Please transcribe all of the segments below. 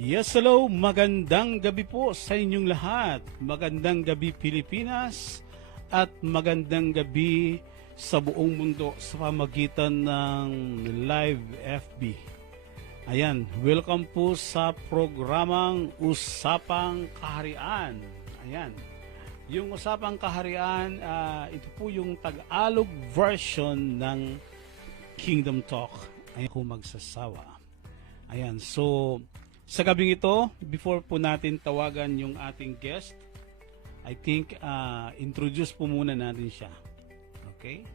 Yes, hello. Magandang gabi po sa inyong lahat. Magandang gabi Pilipinas at magandang gabi sa buong mundo sa pamagitan ng Live FB. Ayan, welcome po sa programang Usapang Kaharian. Ayan, yung Usapang Kaharian, ito po yung Tagalog version ng Kingdom Talk. Ayan po magsasawa. Ayan, so sa gabing ito, before po natin tawagan yung ating guest, I think introduce po muna natin siya. Okay?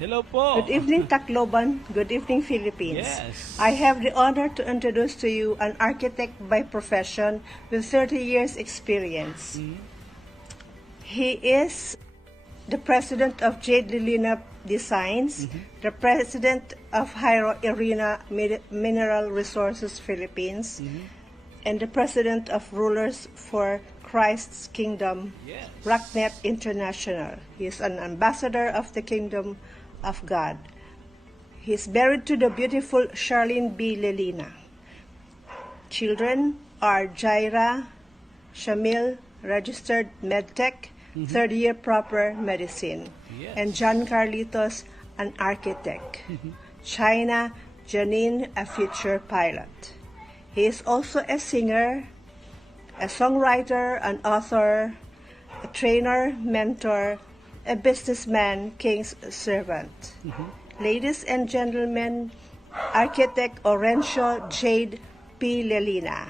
Hello po. Good evening, Tacloban. Good evening, Philippines. Yes. I have the honor to introduce to you an architect by profession with 30 years experience. He is the president of Jade Lilina Designs, the president of Hyro Arena Mineral Resources Philippines, and the president of Rulers for Christ's Kingdom, Yes. Rocknet International. He is an ambassador of the Kingdom of God. He is married to the beautiful Charlene B. Lilina. Children are Jaira, Shamil, registered medtech, third year proper medicine, Yes. and John Carlitos, an architect. China, Janine, a future pilot. He is also a singer, a songwriter, an author, a trainer, mentor, a businessman, king's servant. Ladies and gentlemen, architect Orencio Jade P. Lelina.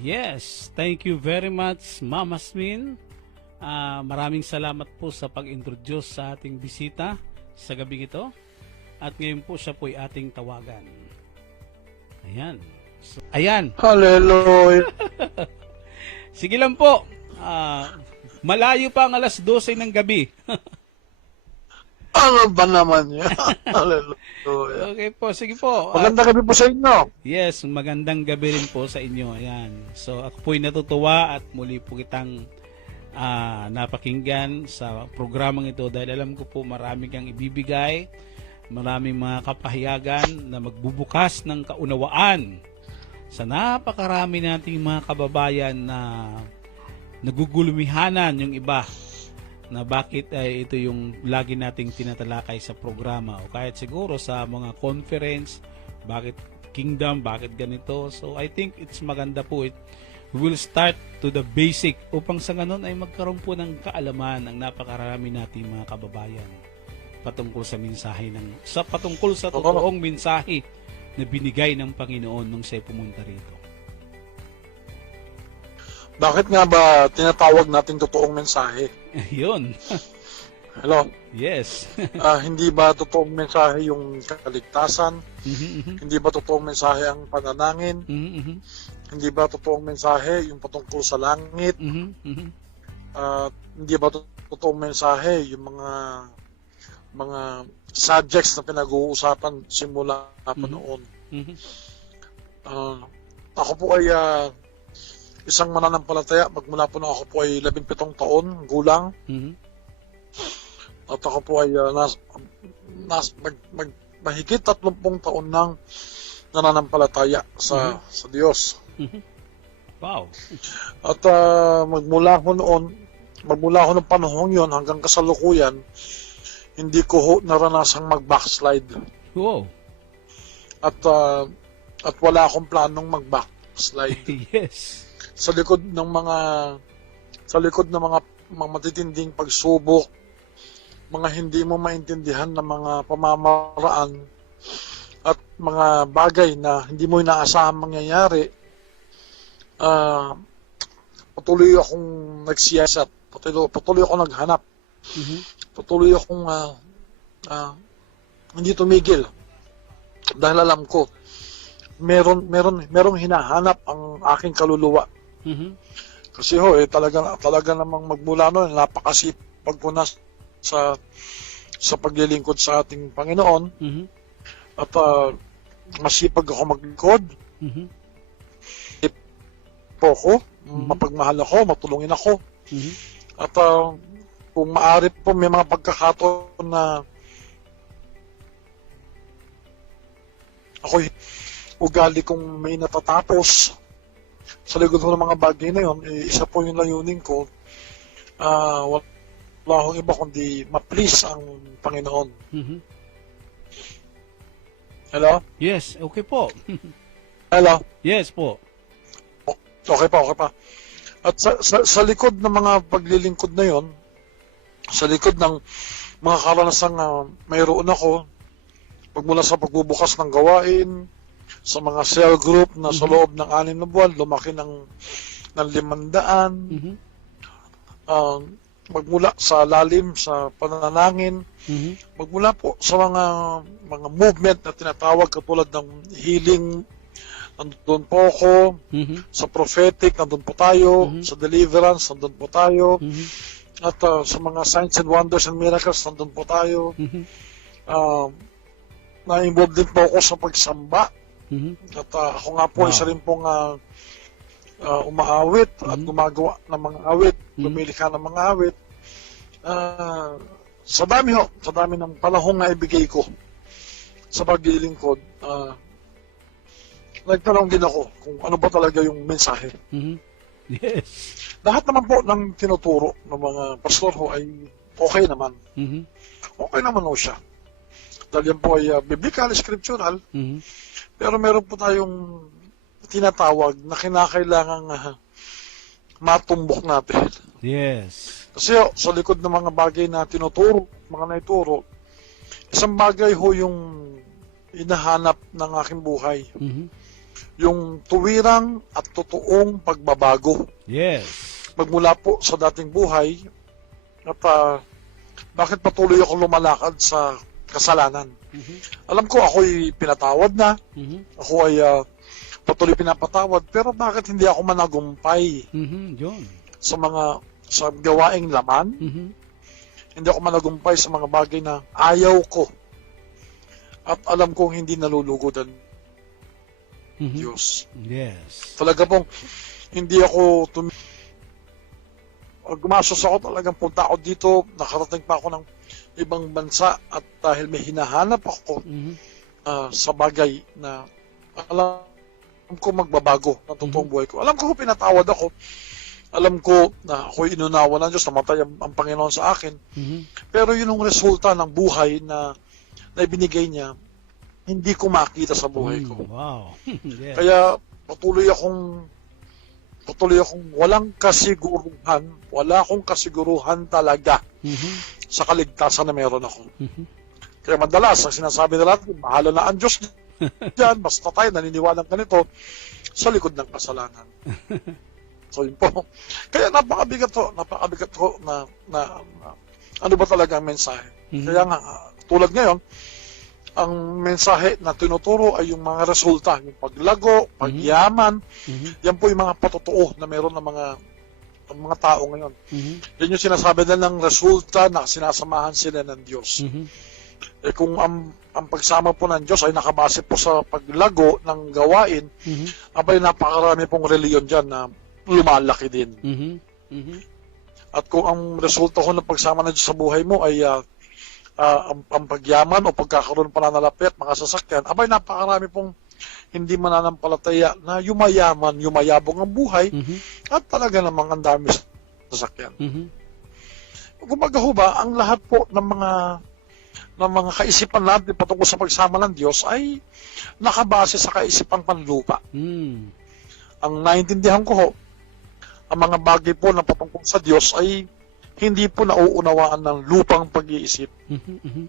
Yes, thank you very much, Mama Smin. Maraming salamat po sa pag-introduce sa ating bisita sa gabing ito. At ngayon po siya po ay ating tawagan. Ayan. So, ayan. Hallelujah. Sige lang po. Malayo pa ang alas 12 ng gabi. Ano ba naman yan? Hallelujah. Okay po, sige po. Magandang gabi po sa inyo. Yes, magandang gabi rin po sa inyo. Ayan. So ako po'y natutuwa at muli po kitang napakinggan sa programang ito dahil alam ko po marami kang ibibigay, maraming mga kapahayagan na magbubukas ng kaunawaan sa napakarami nating mga kababayan na nagugulumihanan yung iba na bakit ito yung lagi nating tinatalakay sa programa o kahit siguro sa mga conference, bakit kingdom, bakit ganito. So I think it's maganda po. We will start to the basic upang sa ganun ay magkaroon po ng kaalaman ang napakarami nating mga kababayan patungkol sa mensahe patungkol sa totoong mensahe na binigay ng Panginoon nung siya pumunta rito. Bakit nga ba tinatawag nating totoong mensahe? Yun. Hello? Yes. Hindi ba totoong mensahe yung kaligtasan? Hindi ba totoong mensahe ang pananangin? Hindi ba totoong mensahe yung patungkol sa langit? Hindi ba totoong mensahe yung mga subjects na pinag-uusapan simula pa noon? Ako po ay isang mananampalataya. Magmula po na ako po ay 17 taon gulang. At ako po ay mahigit 30 taon nang nananampalataya sa Diyos. Wow. At magmula ko ng panahon yon hanggang kasalukuyan, hindi ko naranasang mag-backslide. Wow. At wala akong planong mag-backslide. Yes. Sa likod ng mga matitinding pagsubok, mga hindi mo maintindihan na mga pamamaraan at mga bagay na hindi mo inaasahang mangyayari, patuloy akong nagsiyasat, patuloy akong naghanap, patuloy akong hindi tumigil dahil alam ko merong hinahanap ang aking kaluluwa. Kasi talaga namang magmula noon, napakasipag ko na sa paglilingkod sa ating Panginoon. At masipag ako maglingkod. Po ako, mapagmahal ako, matulungin ako. At kung maaari po may mga pagkakataon na ako'y ugali kong may natatapos sa likod ko ng mga bagay na yun, isa po yung layunin ko. Wala akong iba kundi ma-please ang Panginoon. Mhm. Hello? Yes, okay po. Hello? Yes po. Okay pa. At sa likod ng mga paglilingkod na yon, sa likod ng mga karanasang mayroon ako, pagmula sa pagbubukas ng gawain, sa mga cell group na sa loob ng 6 na buwan, lumaki ng 500, Mhm. magmula sa lalim, sa pananalangin, Mhm. magmula po sa mga movement na tinatawag katulad ng healing, nandun po ako, Mhm. sa prophetic, nandun po tayo, Mhm. sa deliverance, nandun po tayo, Mhm. at sa mga signs and wonders and miracles, nandun po tayo. Mhm. Na-involved din po ako sa pagsamba, Mhm. at ako nga po Wow. isa rin pong umaawit at Mhm. gumagawa ng mga awit, Mhm. lumilika ng mga awit. Sa dami ng panahong na ibigay ko sa paglilingkod, nagtanong din ako kung ano ba talaga yung mensahe. Mhm. Yes. Lahat naman po ng tinuturo ng mga pastor ho ay okay naman. Mhm. Okay naman ho siya. Dahil yan po ay biblical, scriptural, Mhm. pero meron po tayong tinatawag na kinakailangang matumbok natin. Yes. Kasi sa likod ng mga bagay na tinuturo, mga naituro, isang bagay ho yung hinahanap ng aking buhay. Mhm. Yung tuwirang at totoong pagbabago. Yes. Magmula po sa dating buhay at bakit patuloy ako lumalakad sa kasalanan. Mhm. Alam ko ako'y pinatawad na, Mhm. ako ay patuloy pinapatawad, pero bakit hindi ako managumpay Mhm. Yun. sa gawaing laman? Mhm. Hindi ako managumpay sa mga bagay na ayaw ko. At alam kong hindi nalulugod ang Mhm. Diyos. Yes. Talaga pong hindi ako gumasos ako, talagang punta ako dito, nakarating pa ako ng ibang bansa at dahil may hinahanap ako Mhm. sa bagay na alam ko magbabago ng totoong buhay ko. Alam ko pinatawad ako. Alam ko na ako'y inunawa ng Diyos, namatay ang Panginoon sa akin. Mhm. Pero yun ang resulta ng buhay na ibinigay niya, hindi ko makita sa buhay ko. Wow. Yes. Kaya patuloy akong walang kasiguruhan, wala akong kasiguruhan talaga Mhm. sa kaligtasan na meron ako. Mhm. Kaya madalas, ang sinasabi nila natin, bahala na ang Diyos dyan, basta tayo naniniwalang ganito sa likod ng kasalanan. So yun po. Kaya napakabigat ko na ano ba talaga ang mensahe. Mhm. Kaya nga, tulad ngayon, ang mensahe na tinuturo ay yung mga resulta, yung paglago, pagyaman, Mhm. yan po yung mga patotoo na meron ng mga tao ngayon. Mhm. Yan yung sinasabi na ng resulta na sinasamahan sila ng Diyos. Mhm. Kung ang pagsama po ng Diyos ay nakabase po sa paglago ng gawain, Mhm. abay napakarami pong reliyon dyan na lumalaki din. Mhm. Mhm. At kung ang resulta ko ng pagsama ng Diyos sa buhay mo ay ang pagyaman o pagkakaroon ng pananalapi at mga sasakyan, abay napakarami pong hindi mananampalataya na yumayabong ang buhay Mhm. at talaga namang ang dami sasakyan. Mhm. Kumbaga ho ba, ang lahat po ng mga kaisipan natin patungkol sa pagsama ng Diyos ay nakabase sa kaisipang panlupa. Mm. Ang naintindihan ko ho, ang mga bagay po na patungkol sa Diyos ay hindi po nauunawaan ng lupang pag-iisip. Mhm. Mhm.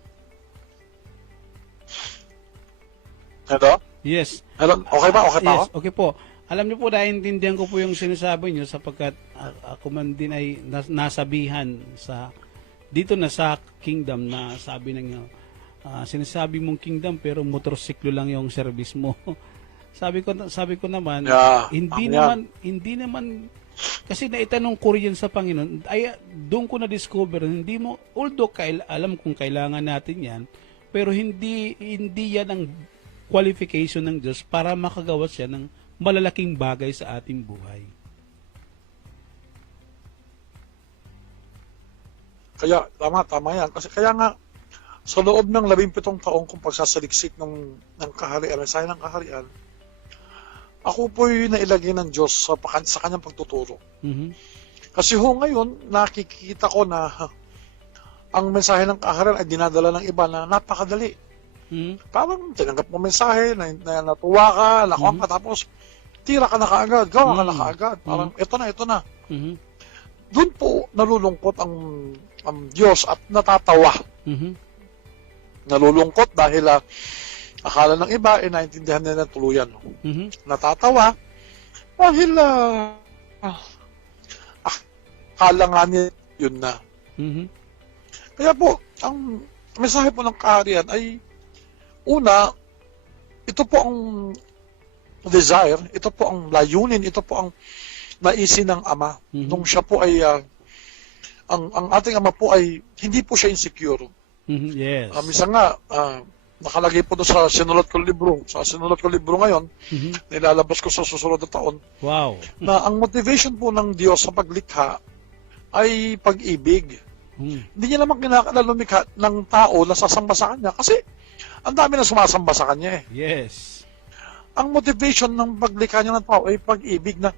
Hello? Yes. Hello? Okay ba? Okay pa Yes, ako? okay po. Alam niyo po, naiintindihan ko po yung sinasabi niyo sapagkat ako man din ay nasabihan dito na sa kingdom na sabi ng sinasabi mong kingdom pero motorsiklo lang yung service mo. sabi ko naman, Yeah, hindi naman kasi naitanong ko rin sa Panginoon, ay doon ko na-discover, hindi mo, although alam kong kailangan natin yan, pero hindi yan ang qualification ng Diyos para makagawa siya ng malalaking bagay sa ating buhay. Kaya, tama yan. Kasi kaya nga, sa loob ng 17 taong kong pagsasaliksik ng kaharian, mensahe ng kaharian, ako po'y nailagay ng Diyos sa kanyang pagtuturo. Mhm. Kasi ngayon, nakikita ko na ang mensahe ng kaharian ay dinadala ng iba na napakadali. Mhm. Parang tinanggap mo mensahe, na natuwa ka, nakuha ka, tapos tira ka na kaagad, gawa ka na kaagad. Parang ito na. Mhm. Doon po nalulungkot ang Diyos at natatawa. Mhm. Nalulungkot dahil akala ng iba naintindihan nila tuluyan. Mhm. Natatawa dahil akala nga niya yun na. Mhm. Kaya po, ang mensahe po ng kaharian ay una, ito po ang desire, ito po ang layunin, ito po ang naisin ng Ama. Nung siya po ay, ang ating Ama po ay, hindi po siya insecure. Mhm. Yes. Minsan nga, nakalagay po doon sa sinulat ko libro. Sa sinulat ko libro ngayon, Mhm. nilalabas ko sa susunod na taon, Wow. na ang motivation po ng Diyos sa paglikha ay pag-ibig. Mhm. Hindi niya naman kinakailangan lumikha ng tao na sasamba sa Kanya kasi ang dami na sumasamba sa Kanya eh. Yes. Ang motivation ng paglikha niya ng tao ay pag-ibig na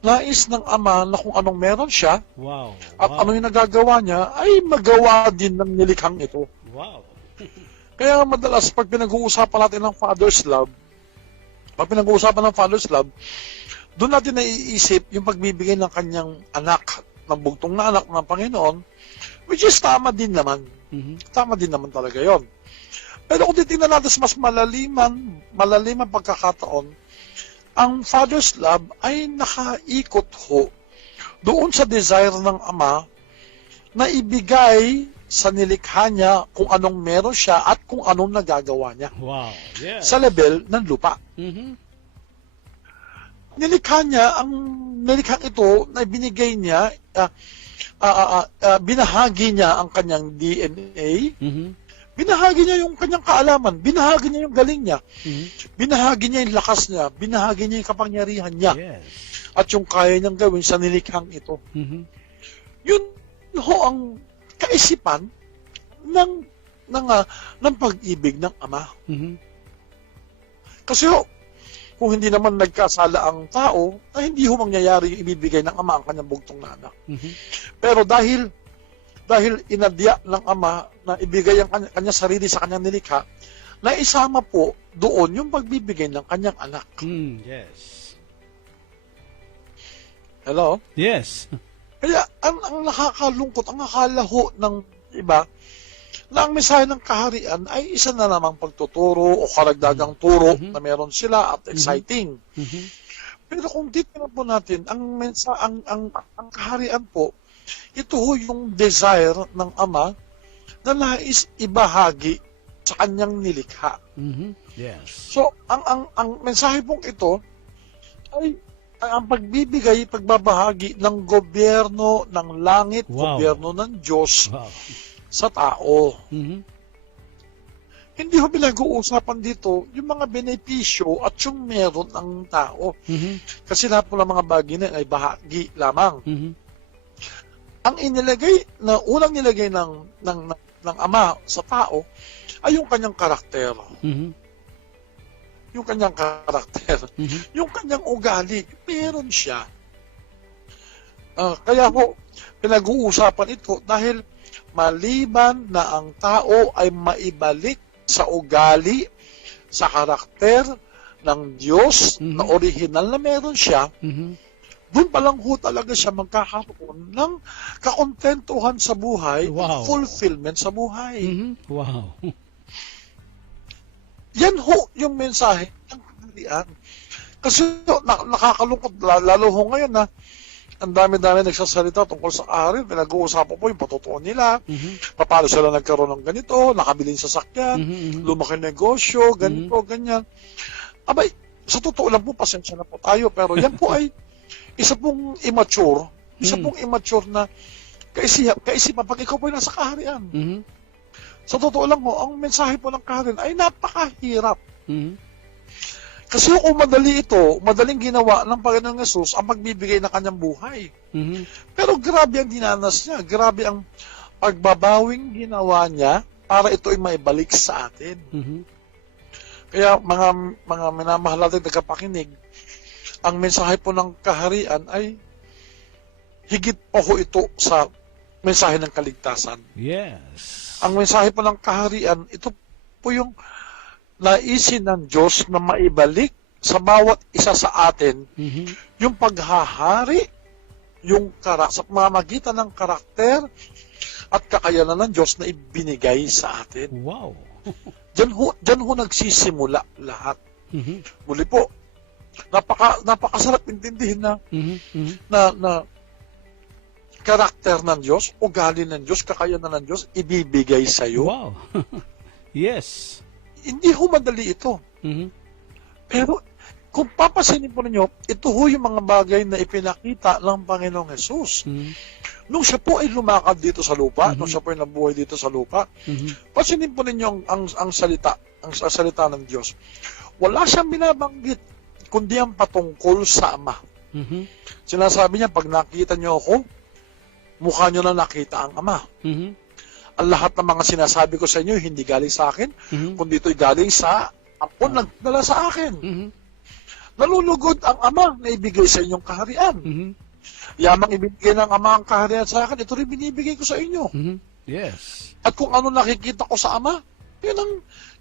nais ng Ama na kung anong meron siya Wow. at Wow. ano yung nagagawa niya ay magawa din ng nilikhang ito. Wow. Kaya madalas pag pinag-uusapan natin ng Father's Love, doon natin naiisip yung pagbibigay ng kanyang anak, ng bugtong na anak ng Panginoon, which is tama din naman. Mhm. Tama din naman talaga yon. Pero kung titingnan natin sa mas malaliman pagkakataon, ang Father's Love ay nakaikot ho doon sa desire ng Ama na ibigay sa nilikha niya kung anong meron siya at kung anong nagagawa niya Wow. Yes. sa level ng lupa. Mhm. Nilikha niya, ang nilikhang ito na binigay niya, binahagi niya ang kanyang DNA, Mhm. binahagi niya yung kanyang kaalaman, binahagi niya yung galing niya, Mhm. binahagi niya yung lakas niya, binahagi niya yung kapangyarihan niya, Yes. at yung kaya niyang gawin sa nilikhang ito. Mhm. Yun ho ang kaisipan ng pag-ibig ng Ama. Mhm. Kasi ho, kung hindi naman nagkasala ang tao, ay hindi ho mangyayari yung ibibigay ng Ama ang kanyang bugtong na anak. Mhm. Pero dahil inadya ng Ama na ibigay ang kanyang sarili sa kanyang nilikha, na isama po doon yung pagbibigay ng kanyang anak. Yes. Hello? Yes. Kaya ang nakakalungkot, ang akalaho ng iba, na ang mensahe ng kaharian ay isa na namang pagtuturo o karagdagang turo na meron sila at exciting. Mhm. Pero kung titignan po natin, ang kaharian po, ito ho yung desire ng Ama na nais ibahagi sa kanyang nilikha. Mhm. Yes. So, ang mensahe pong ito ay ang pagbabahagi ng gobyerno ng langit, Wow. gobyerno ng Diyos Wow. sa tao. Mhm. Hindi ho pinag-uusapan dito yung mga benepisyo at yung meron ng tao. Mhm. Kasi lahat po ng mga bagay na ay bahagi lamang. Mhm. Ang unang nilagay ng Ama sa tao ay yung kanyang karakter. Mhm. Yung kanyang karakter. Mhm. Yung kanyang ugali, meron siya. Kaya ho, pinag-uusapan ito dahil maliban na ang tao ay maibalik sa ugali, sa karakter ng Diyos na original na meron siya, Mhm. doon pa lang ho talaga siya magkakaroon ng kakontentuhan sa buhay, Wow. fulfillment sa buhay. Mhm. Wow. Yan ho yung mensahe ng kaharian. Kasi nakakalungkot, lalo ho ngayon na ang dami-dami nagsasalita tungkol sa kaharian, pinag-uusapan po yung patotoo nila, Mhm. paano sila nagkaroon ng ganito, nakabiling sasakyan, Mhm. lumaki negosyo, ganito, ganyan. Abay, sa totoo lang po, pasensya na po tayo, pero yan po ay isa pong immature na kaisipan pag ikaw po ay nasa kaharian. Mhm. Sa totoo lang ho, ang mensahe po ng kaharian ay napakahirap. Mhm. Kasi kung madaling ginawa ng Panginoong Yesus ang pagbibigay ng kanyang buhay. Mhm. Pero grabe ang dinanas niya, grabe ang pagbabawing ginawa niya para ito ay maibalik sa atin. Mhm. Kaya mga minamahal natin tagapakinig, ang mensahe po ng kaharian ay higit po ho ito sa mensahe ng kaligtasan. Yes. Ang mensahe po ng kaharian, ito po yung naisin ng Diyos na maibalik sa bawat isa sa atin Mhm. yung paghahari, sa pamamagitan ng karakter at kakayanan ng Diyos na ibinigay sa atin. Wow. Diyan ho nagsisimula lahat. Mhm. Muli po, napakasarap intindihin na Mhm. Mhm. na karakter ng Diyos, ugali ng Diyos, kakayanan ng Diyos, ibibigay sa iyo. Wow. Yes. Hindi ho madali ito. Mhm. Pero kung papasinin po ninyo, ito ho yung mga bagay na ipinakita ng Panginoong Hesus. Mhm. Nung siya po ay lumakad dito sa lupa, Mhm. nung siya po ay nabuhay dito sa lupa, Mhm. pasinin po ninyo ang salita ng Diyos. Wala siyang binabanggit, kundi ang patungkol sa Ama. Mhm. Sinasabi niya, pag nakita niyo ako, mukha niyo na nakita ang Ama. Mhm. Ang lahat ng mga sinasabi ko sa inyo, hindi galing sa akin, Mhm. kundi ito'y galing sa Apo nagdala sa akin. Mhm. Nalulugod ang Ama na ibigay sa inyong kaharian. Mhm. Yamang ibigay ng Ama ang kaharian sa akin, ito rin binibigay ko sa inyo. Mhm. Yes. At kung ano nakikita ko sa Ama, yun ang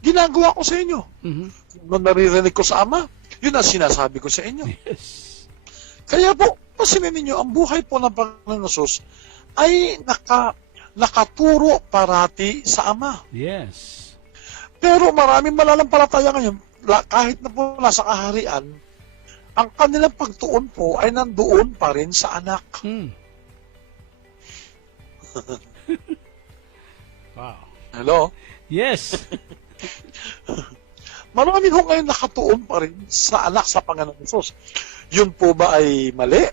ginagawa ko sa inyo. Mhm. Kung ano naririnig ko sa Ama, yun ang sinasabi ko sa inyo. Yes. Kaya po, pasinin ninyo, ang buhay po ng Panginoon Hesus ay nakaturo parati sa Ama. Yes. Pero maraming malalampalataya ngayon, kahit na po nasa kaharian, ang kanilang pagtuon po ay nandoon pa rin sa anak. Mm. Wow. Hello? Yes. Marami ho ngayon nakatuon pa rin sa anak sa Panginoon Hesus. Yun po ba ay mali?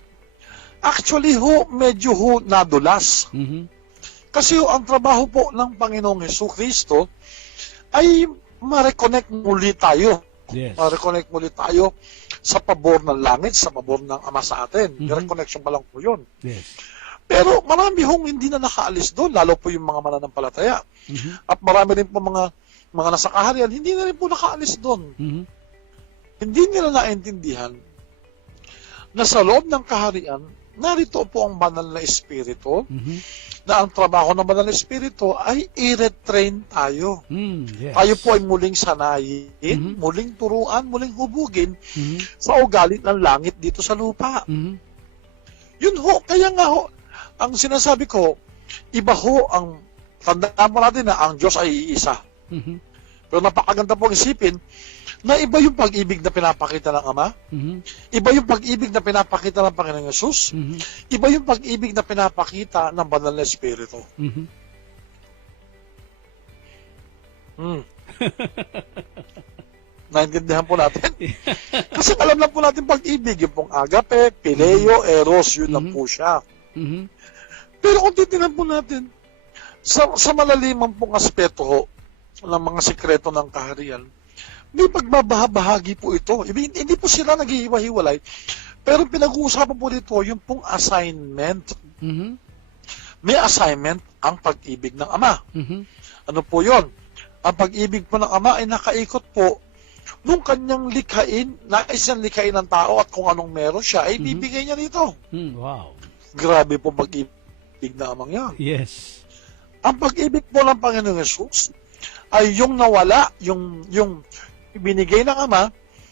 Actually ho, medyo ho nadulas. Mhm. Kasi ho, ang trabaho po ng Panginoong Hesukristo ay ma-reconnect muli tayo. Yes. Ma-reconnect muli tayo sa pabor ng langit, sa pabor ng Ama sa atin. Mhm. Reconnection pa lang po yun. Yes. Pero marami hong hindi na nakaalis doon, lalo po yung mga mananampalataya. Mhm. At marami rin po mga nasa kaharian, hindi na rin po nakaalis doon. Mhm. Hindi nila naintindihan na sa loob ng kaharian, narito po ang banal na espiritu, Mhm. na ang trabaho ng banal na espiritu ay i-retrain tayo. Mm, yes. Tayo po ay muling sanayin, Mhm. muling turuan, muling hubugin Mhm. sa ugali ng langit dito sa lupa. Mhm. Yun ho, kaya nga ho, ang sinasabi ko, iba ho ang, tandaan mo natin na ang Diyos ay iisa. Mhm. Pero napakaganda pong isipin na iba yung pag-ibig na pinapakita ng Ama, Mhm. iba yung pag-ibig na pinapakita ng Panginoong Hesus, Mhm. iba yung pag-ibig na pinapakita ng Banal na Espiritu. Mhm. Naintindihan po natin. Kasi alam lang po natin pag-ibig, yung pong agape, pileo, eros, yun lang po siya. Mhm. Pero kung titignan po natin, sa malaliman pong aspeto ho, ng mga sikreto ng kaharian, may pagbabahabahagi po ito. Hindi po sila naghihiwa-hiwalay, pero pinag-uusapan po dito yung pong assignment. Mhm. May assignment ang pag-ibig ng Ama. Mhm. Ano po yon? Ang pag-ibig po ng Ama ay nakaikot po nung kanyang likhain, nais niyang likhain ng tao at kung anong meron siya, ay bibigay niya dito. Mm, wow. Grabe po pag-ibig na Amang yan. Yes. Ang pag-ibig po ng Panginoong Hesus ay yung nawala, yung binigay ng Ama,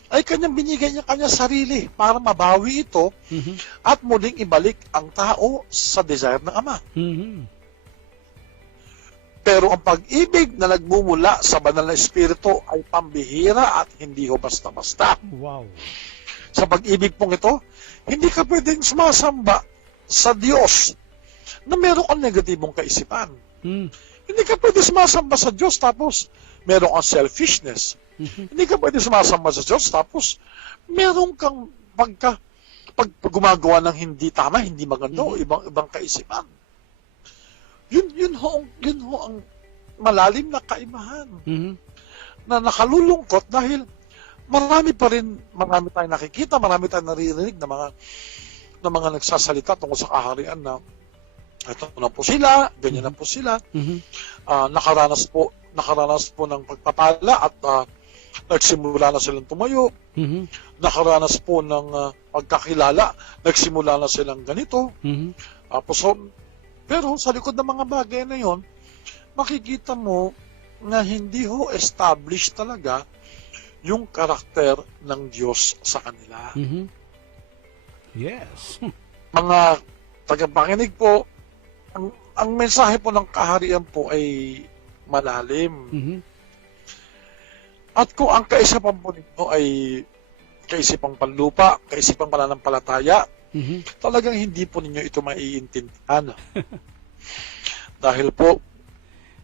ay kanyang binigay niya kanyang sarili para mabawi ito Mhm. at muling ibalik ang tao sa desire ng Ama. Mhm. Pero ang pag-ibig na nagmumula sa banal na espiritu ay pambihira at hindi ho basta-basta. Wow. Sa pag-ibig pong ito, hindi ka pwedeng sumasamba sa Diyos na meron kang negatibong kaisipan. Mm. Hindi ka pwede sumasamba sa Diyos tapos meron kang selfishness. Mhm. Hindi ka pwede sumasamba sa Diyos tapos meron kang pag gumagawa ng hindi tama, hindi maganda, o ibang kaisipan. Yun ho ang malalim na kaibahan Mhm. na nakalulungkot dahil marami tayong nakikita, marami tayong naririnig na mga nagsasalita tungkol sa kaharian na Ito na po sila, ganyan na po sila. Mhm. Nakaranas po ng pagpapala at nagsimula na silang tumayo. Mhm. Nakaranas po ng pagkakilala, nagsimula na silang ganito. Mhm. Pero sa likod ng mga bagay na yon, makikita mo na hindi ho established talaga yung karakter ng Diyos sa kanila. Mhm. Yes. Mga tagapakinig po, ang mensahe po ng kaharian po ay malalim. Mhm. At kung ang kaisipan po ninyo ay kaisipang panlupa, kaisipang pananampalataya, Mhm. talagang hindi po ninyo ito maiintindihan. Dahil po,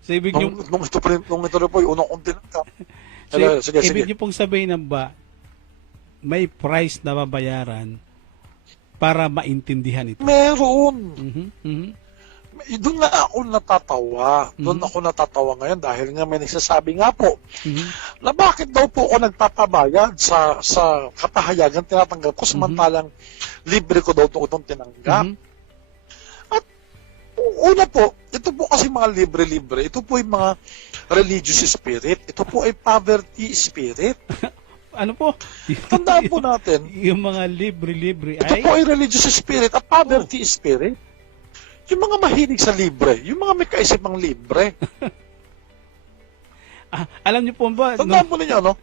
So, ibig niyo, nung ito po yung unang kong tinanggap. Sige. ibig niyo pong sabihin na ba, may price na babayaran para maintindihan ito? Meron. Mhm. Mhm. Doon nga ako natatawa. Doon ako natatawa ngayon dahil nga may nagsasabi nga po Mhm. na bakit daw po ako nagpapabayad sa kapahayagan tinatanggap ko samantalang libre ko daw itong tinanggap. Mhm. Una po, ito po kasi mga libre-libre, ito po yung mga religious spirit, ito po ay poverty spirit. Ano po? Tandaan po natin, Yung mga libre-libre ito ay... po ay religious spirit at poverty spirit. Yung mga mahilig sa libre, yung mga may kaisipang libre. Alam niyo po ba, Tandaan po ninyo, no?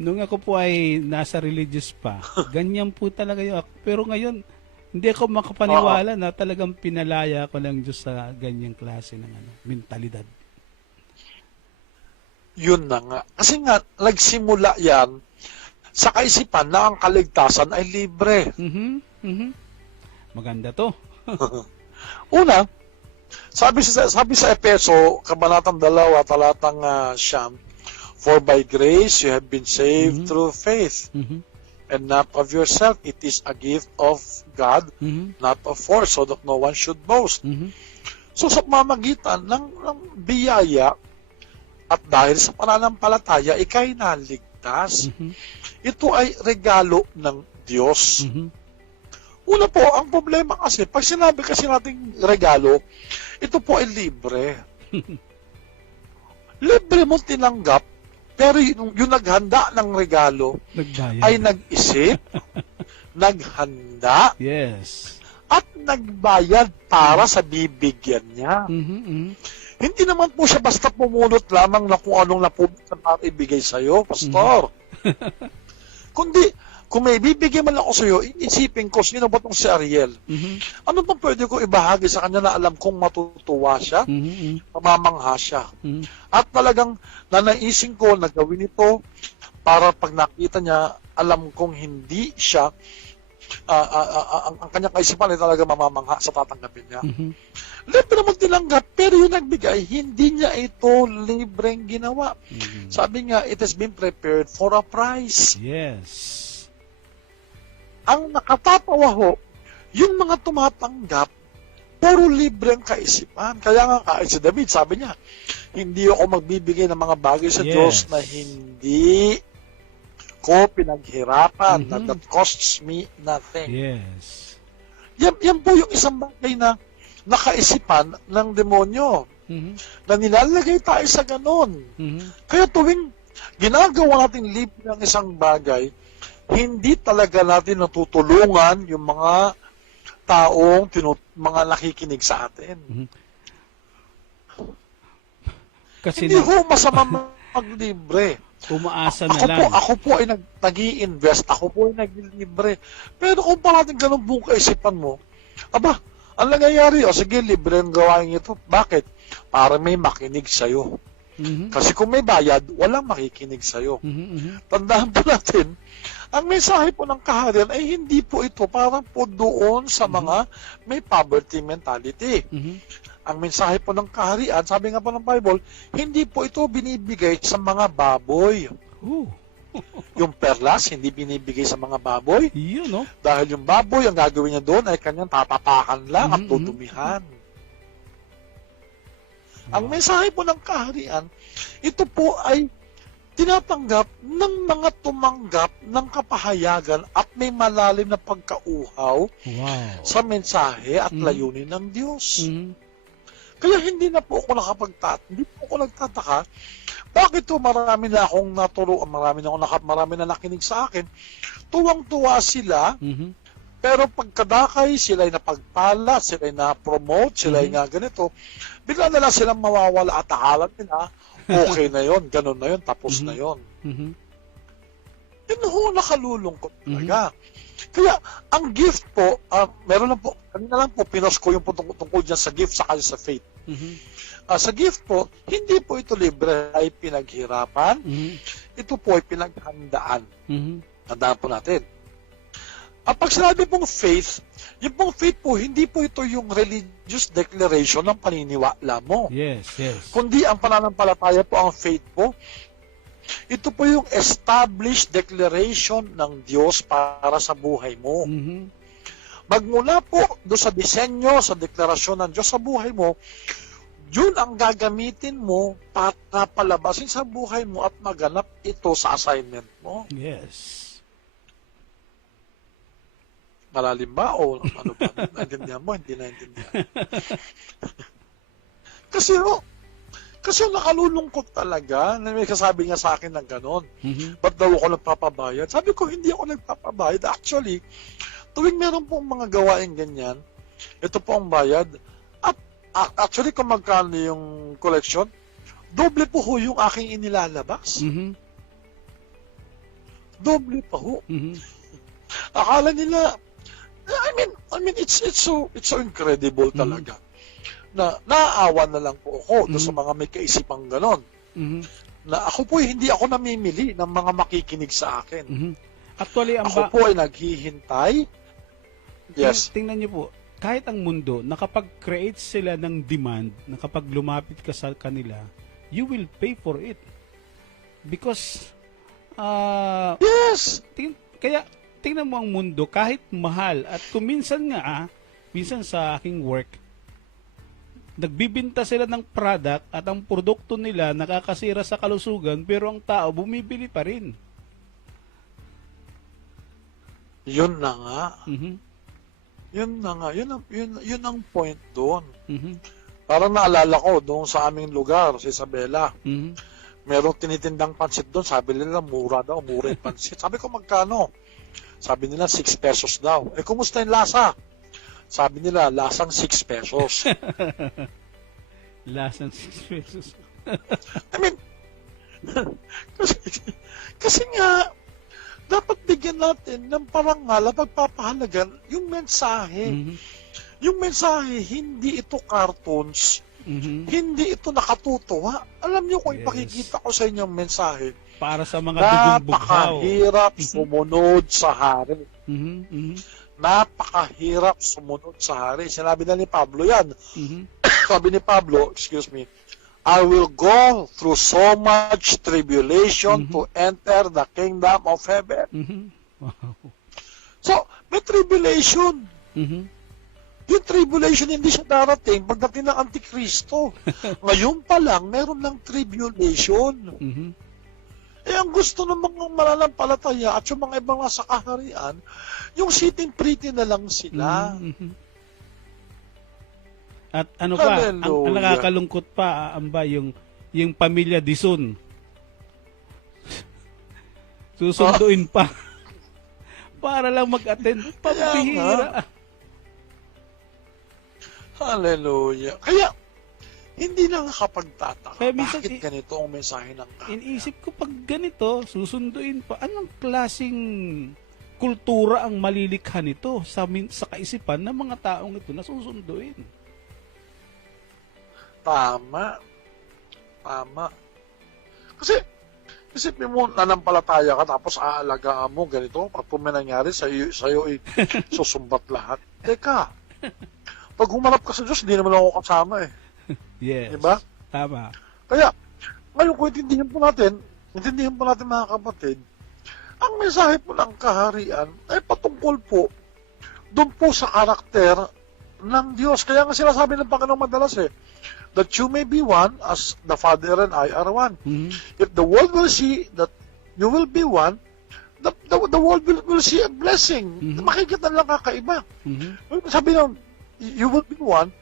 nung ako po ay nasa religious pa, ganyan po talaga yun. Pero ngayon, hindi ako makapaniwala na talagang pinalaya ko ng Diyos sa ganyang klase ng mentalidad. Yun na nga. Kasi nga, nagsimula yan sa kaisipan na ang kaligtasan ay libre. Mhm. Mhm. Maganda to. Una, sabi sa Epeso, Kabanatang 2, talatang 9, for by grace you have been saved through faith, Mhm. and not of yourself. It is a gift of God, Mhm. not of force, so that no one should boast. Mhm. So sa pamamagitan ng biyaya at dahil sa pananampalataya, ikay naligtas. Mhm. Ito ay regalo ng Diyos. Mhm. Una po, ang problema kasi, pag sinabi kasi nating regalo, ito po ay libre. Libre mo tinanggap, pero yung naghanda ng regalo Nagbayad. ay nag-isip, naghanda, Yes. at nagbayad para sa bibigyan niya. Mhm. Mhm. Hindi naman po siya basta pumunot lamang na kung anong napupunta para ibigay sa'yo, Pastor. Kundi, kung may bibigyan man ako sa'yo, iisipin ko, sino ba itong si Ariel? Mhm. Ano bang pwede ko ibahagi sa kanya na alam kong matutuwa siya, Mhm. mamamangha siya? Mhm. At talagang nanaisin ko na gawin ito para pag nakita niya, alam kong hindi siya, ang kanyang kaisipan ay talaga mamamangha sa tatanggapin niya. Mhm. Libre naman tinanggap, pero yung nagbigay, hindi niya ito libreng ginawa. Mhm. Sabi nga, it has been prepared for a price. Yes. Ang nakatatawa ho, yung mga tumatanggap, puro libre ang kaisipan. Kaya nga kahit si David, sabi niya, hindi ako magbibigay ng mga bagay sa Yes. Diyos na hindi ko pinaghirapan, na that costs me nothing. Yes. Yan po yung isang bagay na nakaisipan ng demonyo, Mhm. na nilalagay tayo sa ganon. Mhm. Kaya tuwing ginagawa natin libre ang isang bagay, hindi talaga natin natutulungan yung mga taong mga nakikinig sa atin. Kasi Hindi ho masama maglibre. umaasa na lang. Ako po ay nag-i-invest, ako po ay naglilibre. Pero kung parating ganun buong kaisipan mo, aba, ang nangyayari, sige, libre ang gawain ito. Bakit? Para may makinig sa'yo. Mhm. Kasi kung may bayad, walang makikinig sa'yo. Mhm. Mhm. Tandaan po natin, ang mensahe po ng kaharian ay hindi po ito para po doon sa mga may poverty mentality. Mhm. Ang mensahe po ng kaharian, sabi nga po ng Bible, hindi po ito binibigay sa mga baboy. Oh, Yung perlas, hindi binibigay sa mga baboy. yun, no? Dahil yung baboy, ang gagawin niya doon ay kanyang tatapakan lang at Mhm, tutumihan. Ang mensahe po ng kaharian, ito po ay tinatanggap ng mga tumanggap ng kapahayagan at may malalim na pagkauhaw Wow. sa mensahe at layunin ng Diyos. Mhm. Kaya hindi po ako nagtataka, bakit marami na akong naturuan, marami na nakinig sa akin, tuwang-tuwa sila, Mhm. pero pagkadakay, sila'y napagpala, sila'y na-promote, sila'y nga ganito, bigla na lang silang mawawala at akala nila, okay na yon, ganun na yon, tapos na yon. Mhm. Yun ho, nakalulungkot talaga. Kaya, ang gift po, meron lang po, kanina lang po, pinos ko yung tungkol dyan sa gift sa sa faith. Mhm. Sa gift po, hindi po ito libre, ay pinaghirapan. Mhm. Ito po ay pinaghandaan. Mhm. Handaan po natin. Pag sinabi pong faith, yung pong faith po, hindi po ito yung religious declaration ng paniniwala mo. Yes, yes. Kundi ang pananampalataya po, ang faith po, ito po yung established declaration ng Diyos para sa buhay mo. Mhm. Magmula po do sa disenyo, sa deklarasyon ng Diyos sa buhay mo, yun ang gagamitin mo para palabasin sa buhay mo at maganap ito sa assignment mo. Yes. Malalim ba o ano ba? Naintindihan mo? Hindi naintindihan. Kasi nakalulungkot talaga na may kasabi nga sa akin ng ganon. Mhm. Ba't daw ako nagpapabayad? Sabi ko, hindi ako nagpapabayad. Actually, tuwing meron pong mga gawain ganyan, ito po ang bayad. At actually, kung magkano yung collection, doble po ho yung aking inilalabas. Mhm. Doble pa ho. Mhm. Akala nila, I mean, it's so incredible talaga. Na naaawa na lang po ako doon sa mga may kaisipang ganon. Mhm. Na ako po hindi ako namimili ng mga makikinig sa akin. Mhm. Actually, ang Ako po ay naghihintay. Yes. Tingnan niyo po, kahit ang mundo, nakapag-create sila ng demand, na kapag lumapit ka sa kanila, you will pay for it. Because, Yes. kaya, tingnan mo ang mundo, kahit mahal, at kung minsan nga, minsan sa aking work, nagbibinta sila ng product at ang produkto nila nakakasira sa kalusugan, pero ang tao bumibili pa rin. Yun na nga. Mhm. Yun na nga. Yun ang point doon. Mhm. Parang naalala ko doon sa aming lugar, sa Isabela. Mhm. Merong tinitindang pansit doon. Sabi nila, mura yung pansit. Sabi ko, magkano? Sabi nila, 6 pesos daw. Kumusta yung lasa? Sabi nila, lasang 6 pesos. Lasang 6 pesos. I mean, kasi nga, dapat bigyan natin ng parangal at pagpapahalagan yung mensahe. Mhm. Yung mensahe, hindi ito cartoons, Mhm. hindi ito nakatutuwa. Alam niyo kung Yes. ipakikita ko sa inyo ang mensahe, Para sa mga dugong bughaw. napakahirap sumunod sa hari. Mhm. Mhm. Napakahirap sumunod sa hari. Sinabi na ni Pablo yan. Mhm. Sabi ni Pablo, excuse me, I will go through so much tribulation to enter the kingdom of heaven. Mhm. Wow. So, may tribulation. Mhm. Yung tribulation hindi siya darating pagdating ng Antikristo. Ngayon pa lang, meron ng tribulation. Mhm. Ang gusto ng mga mananampalataya at yung mga ibang nasa kaharian, yung sitting pretty na lang sila. Mhm. At ano pa, ang Hallelujah. nakakalungkot pa, amba, yung pamilya Dizon. Susunduin pa. Para lang mag-attend. Pambihira. Hallelujah. Kaya, hindi na nakapagtataka. Kaya minsan, Bakit ganito ang mensahe ng kaharian? Iniisip ko pag ganito, susunduin pa. Anong klasing kultura ang malilikha nito sa kaisipan ng mga taong ito na susunduin? Tama. Kasi, isipin mo, nanampalataya ka, tapos aalagaan mo, ganito, pag may nangyari, sa'yo susumbat lahat. Teka, pag humarap ka sa Diyos, hindi naman ako kasama eh. Yes. Diba? Tama. Kaya, ngayon kung intindihan po natin mga kapatid, ang mensahe po ng kaharian ay patungkol po doon po sa karakter ng Diyos. Kaya nga sinasabi ng Panginoon madalas that you may be one as the Father and I are one. If the world will see that you will be one, the world will see a blessing. Makikita lang kakaiba. Sabi ng, you will be one,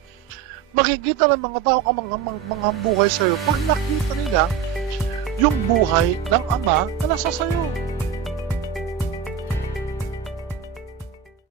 makikita ng mga tao mga buhay sa'yo pag nakita nila yung buhay ng Ama na nasa sa'yo.